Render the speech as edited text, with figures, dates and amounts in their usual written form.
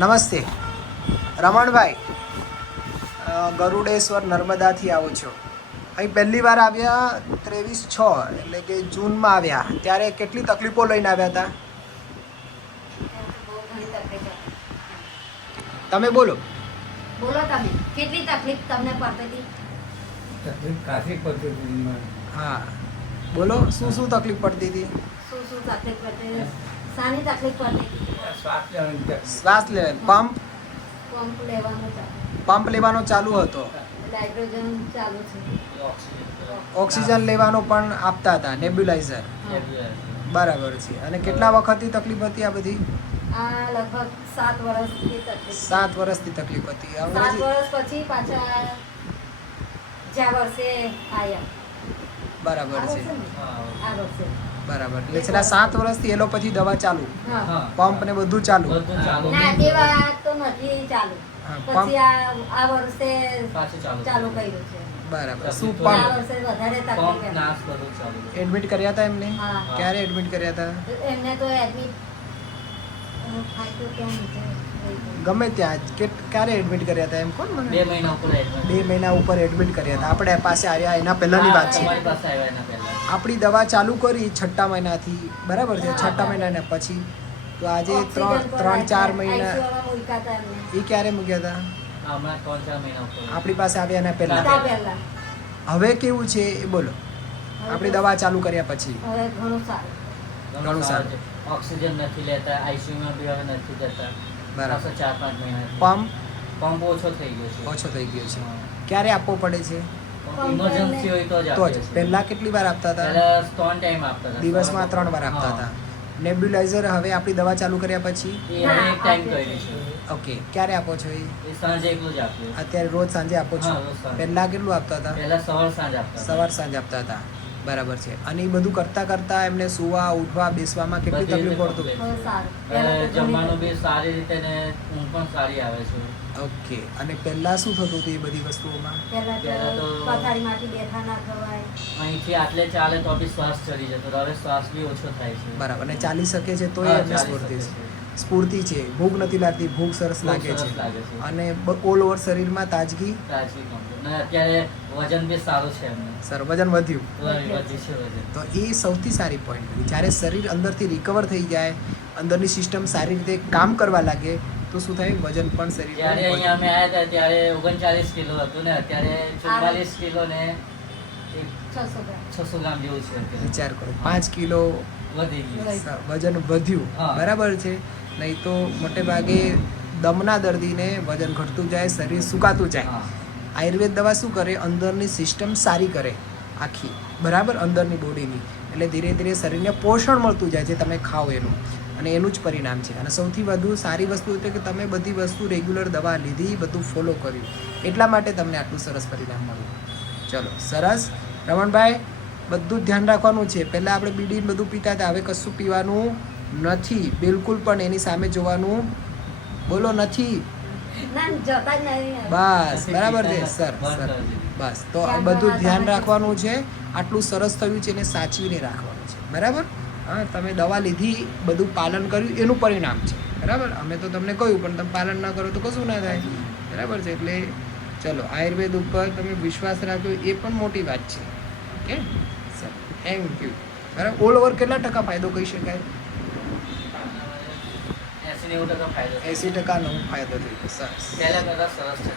નમસ્તે રમણભાઈ, ગરુડેશ્વર નર્મદાથી આવું છું. અહીં પહેલી વાર આવ્યા 23/6 એટલે કે જૂનમાં આવ્યા. ત્યારે કેટલી તકલીફો લઈને આવ્યા હતા? તમે બોલો. બોલો તમે, કેટલી તકલીફ તમને પડતી હતી? તકલીફ કાફી પડતી હતી. હા બોલો, શું શું તકલીફ પડતી હતી? શું શું તકલીફ પડતી હતી? શાની તકલીફ પડતી હતી? શ્વાસ લેવાની તકલીફ. શ્વાસ લેવાનો પંપ લેવાનું ચાલુ, પંપ લેવાનો ચાલુ હતો. નાઇટ્રોજન ચાલુ છે, ઓક્સિજન લેવાનો પણ આપતા હતા, નેબ્યુલાઇઝર. બરાબર છે. અને કેટલા વખતથી તકલીફ હતી આ બધી? આ લગભગ 7 વર્ષથી તકલીફ. 7 વર્ષથી તકલીફ હતી. 7 વર્ષ પછી પાછા જ્યાં વર્ષે આયા. બરાબર છે. આ વર્ષે બરાબર. એટલે છેલ્લા 7 વર્ષથી એલોપેથી દવા ચાલુ, હા. પંપ ને બધું ચાલુ. ના તે વાત તો નથી ચાલુ. હા, પછી આ વર્ષે ચાલુ કર્યું છે. બરાબર. શું આ પંપ વર્ષે વધારે તકલીફ એડમિટ કર્યા હતા એમને? હા. ક્યારે એડમિટ કર્યા હતા? એમને તો એડમિટ થાય તો ક્યાં નીચે ગમે ત્યાં ક્યારે એડમિટ કર્યા હતા એમ કોણ મને? 2 મહિના ઉપર એડમિટ. 2 મહિના ઉપર એડમિટ કર્યા હતા. આપણે પાસે આવ્યા એના પહેલાની વાત છે. તમારી પાસે આવ્યા એના પહેલા. આપણી દવા ચાલુ કરી 6ઠ્ઠા મહિનાથી, બરાબર છે. 6ઠ્ઠા મહિનાને પછી તો આજે 3-4 મહિના. એ ક્યારે મૂક્યા હતા? હમણાં 3-4 મહિના ઉપર. આપણી પાસે આવ્યા એના પહેલા. પહેલા હવે કેવું છે એ બોલો. આપણી દવા ચાલુ કર્યા પછી હવે ઘણું સારું. ઘણું સારું. છે. ઓક્સિજન નથી લેતા, આઈસીયુમાં બી હવે નથી જતા. બરાબર. 4-5 મહિના. પંપ પંપ ઓછો થઈ ગયો છે. ઓછો થઈ ગયો છે. ક્યારે આપવો પડે છે? ઇમરજન્સી હોય તો જ તો આપીએ જ. છીએ. પહેલા કેટલી વાર આપતા હતા? પહેલા 3 ટાઈમ આપતા હતા. દિવસમાં 3 વાર આપતા હતા. નેબ્યુલાઇઝર હવે આપણી દવા ચાલુ કર્યા પછી એ હવે એક ટાઈમ કર્યું છે. ઓકે. ક્યારે આપો છો એ? એ સાંજે એકલું જ આપીએ. અત્યારે રોજ સાંજે આપો છો? હા, રોજ સાંજે. પહેલા કેટલું આપતા હતા? પહેલા સવાર સાંજ આપતા હતા. સવાર સાંજ આપતા હતા. બરાબર છે. અને એ બધું કરતા કરતા એમને સુવા ઉઠવા બેસવામાં કેટલી બધી તકલીફ રીતે પડતું? હવે સારું. હવે પહેલા તો ઘણી જમવાનું બી સારી રીતે ને ઊંઘ પણ સારી આવે છે. ઓકે. અને પહેલા શું થતું હતું એ બધી વસ્તુઓમાં? પહેલા પહેલા તો તો પથારીમાંથી બેઠા ના ખવાય. અહીંથી આટલે ચાલે તો બી શ્વાસ ચડી જતો હતો. હવે શ્વાસ બી ઓછો થાય છે. બરાબર. અને ચાલી શકે છે તો હા, એમને ચાલી સ્ફૂર્તિ શકે છે. છે. સ્ફૂર્તિ છે. ભૂખ નથી લાગતી, ભૂખ સરસ બહુ લાગે સરસ છે. લાગે છે. અને ઓલ ઓવર શરીરમાં તાજગી. તાજગી complete. ને અત્યારે વજન બી સારું છે એમને. સર વજન વધ્યું. વધ્યું છે વજન. તો એ સૌથી સારી પોઈન્ટ. જ્યારે શરીર અંદરથી રિકવર થઈ જાય, અંદરની સિસ્ટમ સારી રીતે કામ કરવા લાગે તો શું થાય? વજન પણ જ્યારે શરીર અહીંયા અમે આવ્યા હતા ત્યારે 39 કિલો હતું ને અત્યારે 44 કિલો ને 600 ગ્રામ. 600 ગ્રામ જેવું છે અત્યારે. વિચાર કરો. 5 કિલો વધી ગયું. વજન વધ્યું. હા. બરાબર છે. નહીં તો મોટે ભાગે દમના દર્દીને વજન ઘટતું જાય, શરીર સુકાતું જાય. હા. આયુર્વેદ દવા શું કરે? અંદરની સિસ્ટમ સારી કરે આખી, બરાબર, અંદરની બોડીની. એટલે ધીરે ધીરે શરીરને પોષણ મળતું જાય છે તમે ખાઓ એનું, અને એનું જ પરિણામ છે. અને સૌથી વધુ સારી વસ્તુ એ કે તમે બધી વસ્તુ રેગ્યુલર દવા લીધી, બધું ફોલો કર્યું, એટલા માટે તમને આટલું સરસ પરિણામ મળ્યું. ચલો સરસ. રમણભાઈ, બધું જ ધ્યાન રાખવાનું છે. પહેલાં આપણે બીડી બધું પીતા હતા, હવે કશું પીવાનું નથી બિલકુલ પણ. એની સામે જોવાનું બોલો નથી. ના જતા જ નહીં. બસ બરાબર છે સર. બંધ સર કરી દીધું. બસ તો આ બધું ધ્યાન રાખવાનું છે. આટલું સરસ થયું છે એને સાચવીને રાખવાનું છે, બરાબર. હા, તમે દવા લીધી, બધું પાલન કર્યું, એનું પરિણામ છે, બરાબર. અમે તો તમને કહ્યું પણ તમે પાલન ના કરો તો કશું ના થાય, બરાબર છે. એટલે ચલો, આયુર્વેદ ઉપર તમે વિશ્વાસ રાખ્યો એ પણ મોટી વાત છે. Okay sir, thank you. બરાબર. ઓલ ઓવર કેટલા ટકા ફાયદો કહી શકાય? 80-90% ફાયદો. 80% નો ફાયદો થઈ ગયો. સરસ. પહેલા કરતાં સરસ છે.